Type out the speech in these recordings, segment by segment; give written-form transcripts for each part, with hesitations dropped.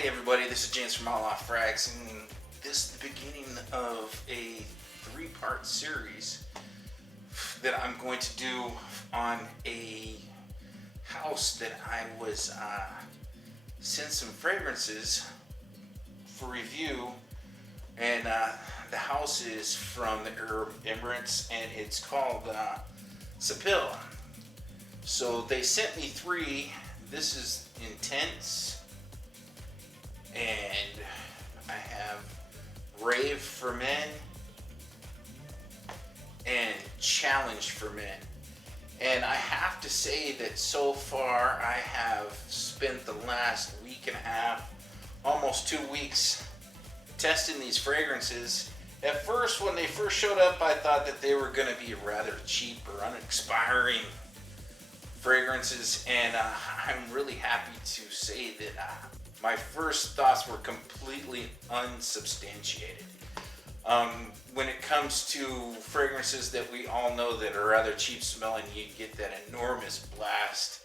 Hey everybody, this is James from Frags, and this is the beginning of a three-part series that I'm going to do on a house that I was sent some fragrances for review, and the house is from the Arab Emirates, and it's called Sapil. So they sent me three. This is Intense, and I have Rave for Men and Challenge for Men. And I have to say that so far I have spent the last week and a half, almost 2 weeks, testing these fragrances. At first, when they first showed up, I thought that they were going to be rather cheap or unexpiring fragrances, and I'm really happy to say that my first thoughts were completely unsubstantiated. When it comes to fragrances that we all know that are rather cheap smelling, you get that enormous blast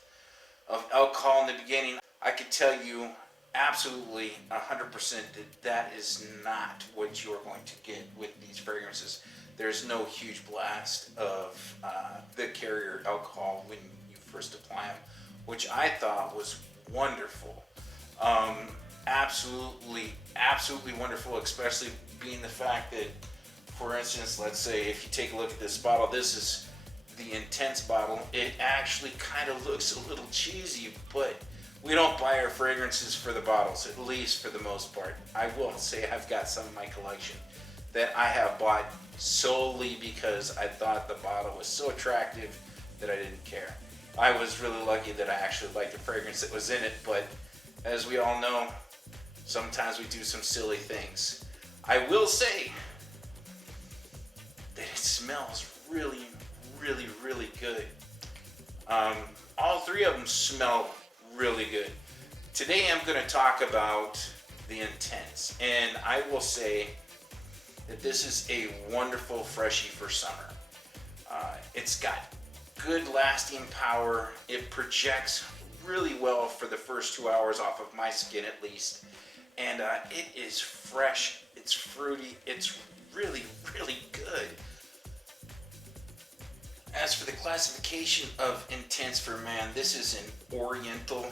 of alcohol in the beginning. I could tell you absolutely 100% that that is not what you're going to get with these fragrances. There's no huge blast of the carrier alcohol when you first apply them, which I thought was wonderful. Absolutely wonderful, especially being the fact that, for instance, let's say if you take a look at this bottle, this is the Intense bottle. It actually kind of looks a little cheesy, but we don't buy our fragrances for the bottles, at least for the most part. I will say I've got some in my collection that I have bought solely because I thought the bottle was so attractive that I didn't care. I was really lucky that I actually liked the fragrance that was in it, but as we all know, sometimes we do some silly things. I will say that it smells really good. All three of them smell really good. Today I'm going to talk about the Intense, and I will say that this is a wonderful freshie for summer. It's got good lasting power. It projects really well for the first 2 hours off of my skin at least, and it is fresh, it's fruity, it's really good. As for the classification of Intense for Man, this is an Oriental,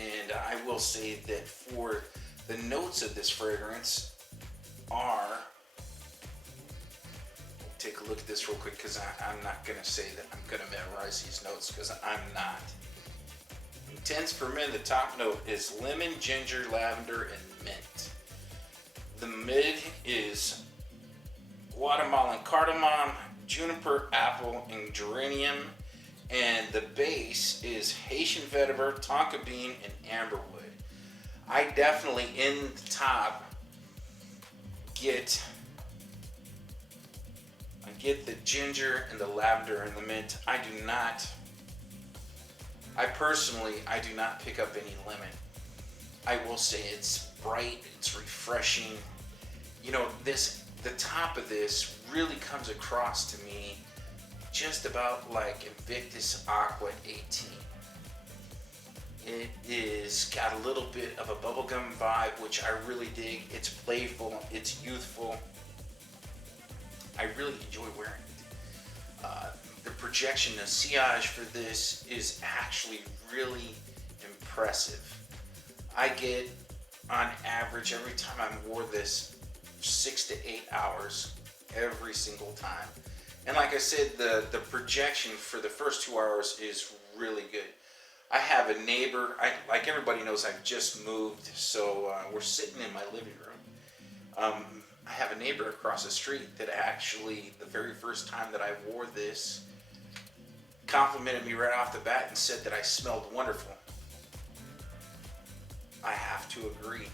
and I will say that for the notes of this fragrance are, take a look at this real quick because I'm not going to say that I'm going to memorize these notes because I'm not. Intense for Men, the top note is lemon, ginger, lavender, and mint. The mid is Guatemalan cardamom, juniper, apple, and geranium. And the base is Haitian vetiver, tonka bean, and amberwood. I definitely, in the top, get the ginger and the lavender and the mint. I do not pick up any lemon. I will say it's bright, it's refreshing. You know, the top of this really comes across to me just about like Invictus Aqua 18. It is got a little bit of a bubblegum vibe, which I really dig. It's playful, it's youthful. I really enjoy wearing it. The projection, the sillage for this is actually really impressive. I get, on average, every time I wore this, 6 to 8 hours every single time. And like I said, the projection for the first 2 hours is really good. I have a neighbor, like everybody knows, I've just moved, so we're sitting in my living room. I have a neighbor across the street that actually, the very first time that I wore this, complimented me right off the bat and said that I smelled wonderful. I have to agree.